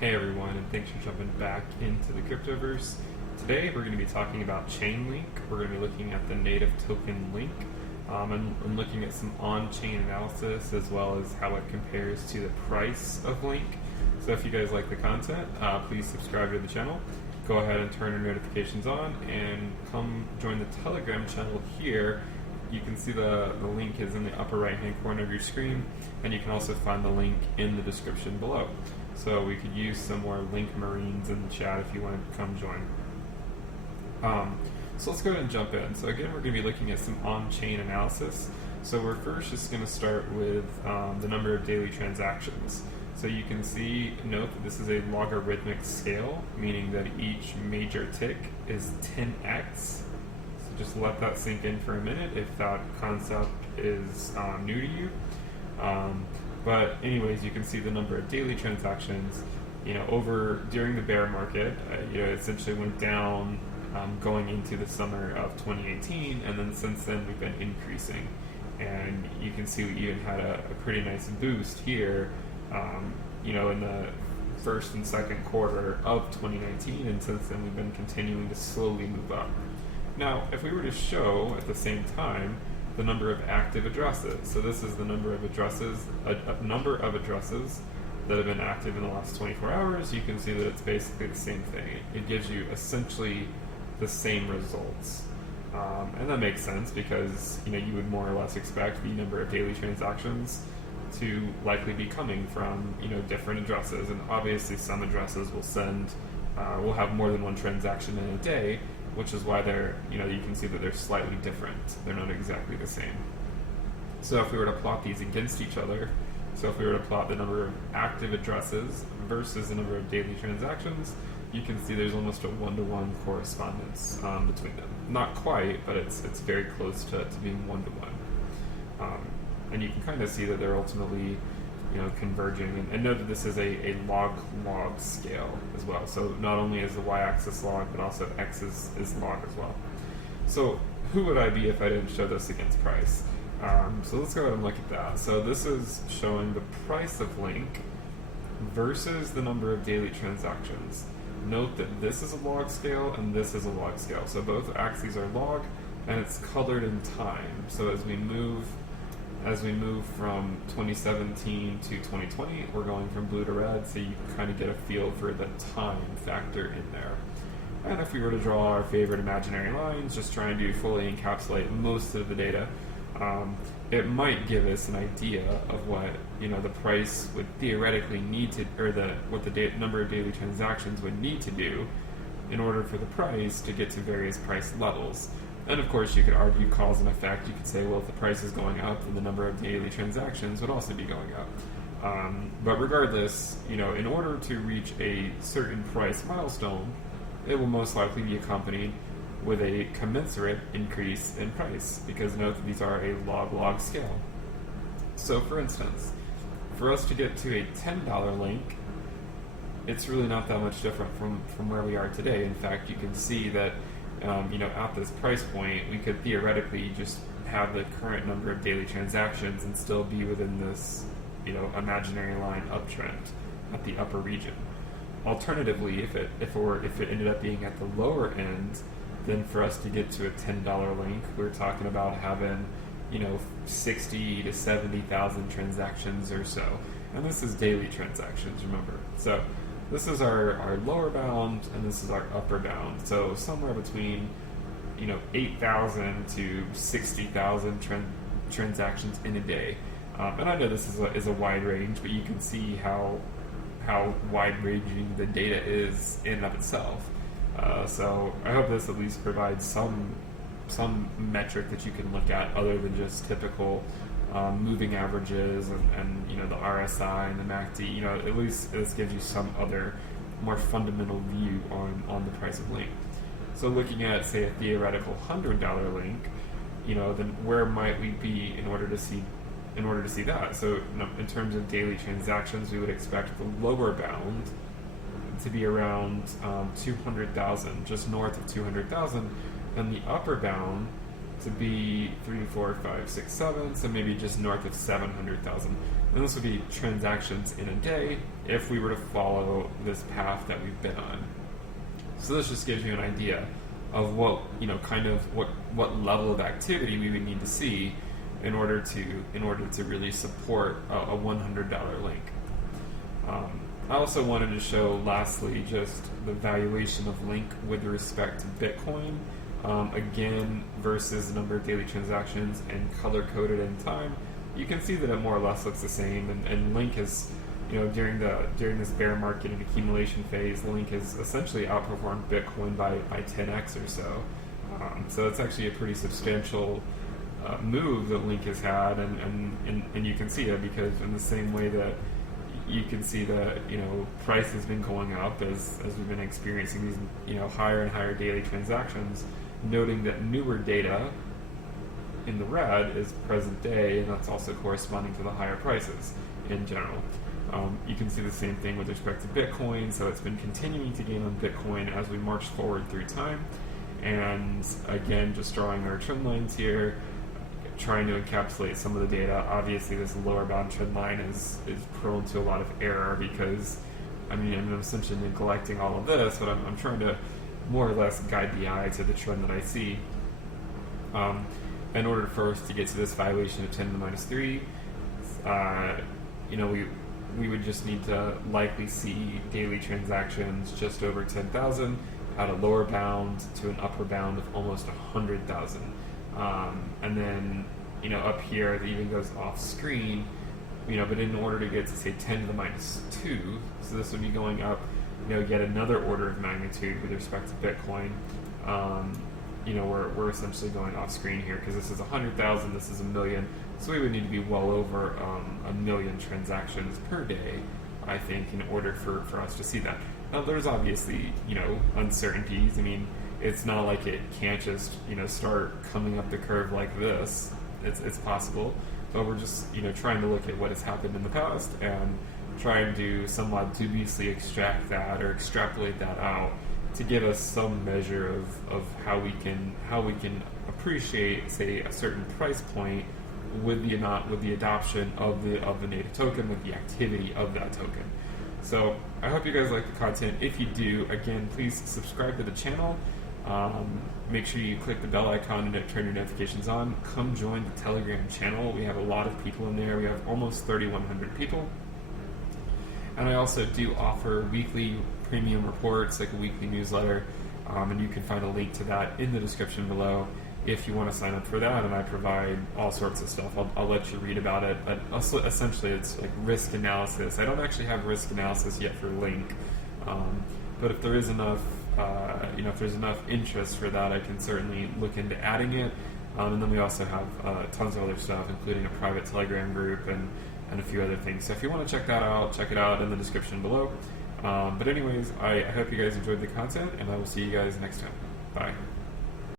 Hey everyone, and thanks for jumping back into the cryptoverse. Today we're going to be talking about Chainlink. We're going to be looking at the native token Link and looking at some on-chain analysis as well as how it compares to the price of Link. So if you guys like the content, please subscribe to the channel. Go ahead and turn your notifications on and come join the Telegram channel here. You can see the link is in the upper right hand corner of your screen, and you can also find the link in the description below. So we could use some more Link Marines in the chat if you want to come join. So let's go ahead and jump in. So again, we're going to be looking at some on-chain analysis. So we're first just going to start with the number of daily transactions. So you can note that this is a logarithmic scale, meaning that each major tick is 10x. So just let that sink in for a minute if that concept is new to you. But anyways, you can see the number of daily transactions, during the bear market, essentially went down going into the summer of 2018, and then since then we've been increasing. And you can see we even had a pretty nice boost here, in the first and second quarter of 2019, and since then we've been continuing to slowly move up. Now, if we were to show at the same time the number of active addresses. So this is the number of addresses, a number of addresses that have been active in the last 24 hours. You can see that it's basically the same thing. It gives you essentially the same results. And that makes sense because you would more or less expect the number of daily transactions to likely be coming from different addresses, and obviously some addresses will have more than one transaction in a day, which is why you can see that they're slightly different. They're not exactly the same. So if we were to plot these against each other, so if we were to plot the number of active addresses versus the number of daily transactions, you can see there's almost a one-to-one correspondence between them. Not quite, but it's very close to being one-to-one. And you can kind of see that they're ultimately converging, and note that this is a log scale as well. So not only is the y-axis log, but also x is log as well. So who would I be if I didn't show this against price? So let's go ahead and look at that. So this is showing the price of Link versus the number of daily transactions. Note that this is a log scale and this is a log scale. So both axes are log, and it's colored in time. So as we move from 2017 to 2020, we're going from blue to red, so you can kind of get a feel for the time factor in there. And if we were to draw our favorite imaginary lines, just trying to fully encapsulate most of the data, it might give us an idea of what the price would theoretically need to, or what the number of daily transactions would need to do in order for the price to get to various price levels. And of course, you could argue cause and effect. You could say, well, if the price is going up, then the number of daily transactions would also be going up. But regardless, in order to reach a certain price milestone, it will most likely be accompanied with a commensurate increase in price, because note that these are a log-log scale. So for instance, for us to get to a $10 Link, it's really not that much different from where we are today. In fact, you can see that at this price point, we could theoretically just have the current number of daily transactions and still be within this, imaginary line uptrend at the upper region. Alternatively, if it ended up being at the lower end, then for us to get to a $10 Link, we're talking about having, 60 to 70,000 transactions or so. And this is daily transactions, remember. So this is our lower bound, and this is our upper bound. So somewhere between, 8,000 to 60,000 transactions in a day. And I know this is a wide range, but you can see how wide-ranging the data is in and of itself. So I hope this at least provides some metric that you can look at other than just typical moving averages and the RSI and the MACD. At least this gives you some other more fundamental view on the price of Link. So looking at, say, a theoretical $100 Link, then where might we be in order to see that? So in terms of daily transactions, we would expect the lower bound to be around 200,000, just north of 200,000, and the upper bound to be 3, 4, 5, 6, 7, so maybe just north of 700,000. And this would be transactions in a day if we were to follow this path that we've been on. So this just gives you an idea of what, kind of what level of activity we would need to see in order to really support a $100 link. I also wanted to show, lastly, just the valuation of Link with respect to Bitcoin, again, versus the number of daily transactions and color-coded in time. You can see that it more or less looks the same, and Link has, during this bear market and accumulation phase, Link has essentially outperformed Bitcoin by 10x or so. So it's actually a pretty substantial move that Link has had, and you can see it because in the same way that you can see that price has been going up as we've been experiencing these higher and higher daily transactions, noting that newer data in the red is present day, and that's also corresponding to the higher prices in general. You can see the same thing with respect to Bitcoin, so it's been continuing to gain on Bitcoin as we march forward through time. And again, just drawing our trend lines here, trying to encapsulate some of the data. Obviously, this lower bound trend line is prone to a lot of error because, I'm essentially neglecting all of this, but I'm trying to more or less guide the eye to the trend that I see. In order for us to get to this valuation of 10 to the minus 3, we would just need to likely see daily transactions just over 10,000 at a lower bound to an upper bound of almost 100,000. And then, up here, it even goes off screen, but in order to get to, say, 10 to the minus 2, so this would be going up, yet another order of magnitude with respect to Bitcoin. We're essentially going off screen here because this is 100,000, this is 1 million, so we would need to be well over 1 million transactions per day, I think, in order for us to see that. Now, there's obviously, uncertainties. It's not like it can't just, start coming up the curve like this. It's possible, but we're just, trying to look at what has happened in the past and trying to somewhat dubiously extract that or extrapolate that out to give us some measure of how we can appreciate, say, a certain price point with the adoption of the native token, with the activity of that token. So I hope you guys like the content. If you do, again, please subscribe to the channel. Make sure you click the bell icon and turn your notifications on. Come join the Telegram channel. We have a lot of people in there. We have almost 3,100 people. And I also do offer weekly premium reports, like a weekly newsletter, and you can find a link to that in the description below if you want to sign up for that. And I provide all sorts of stuff. I'll let you read about it, but also, essentially it's like risk analysis. I don't actually have risk analysis yet for Link, but if there is enough if there's enough interest for that, I can certainly look into adding it. And then we also have tons of other stuff, including a private Telegram group and a few other things. So if you want to check that out, check it out in the description below. But anyways, I hope you guys enjoyed the content, and I will see you guys next time. Bye.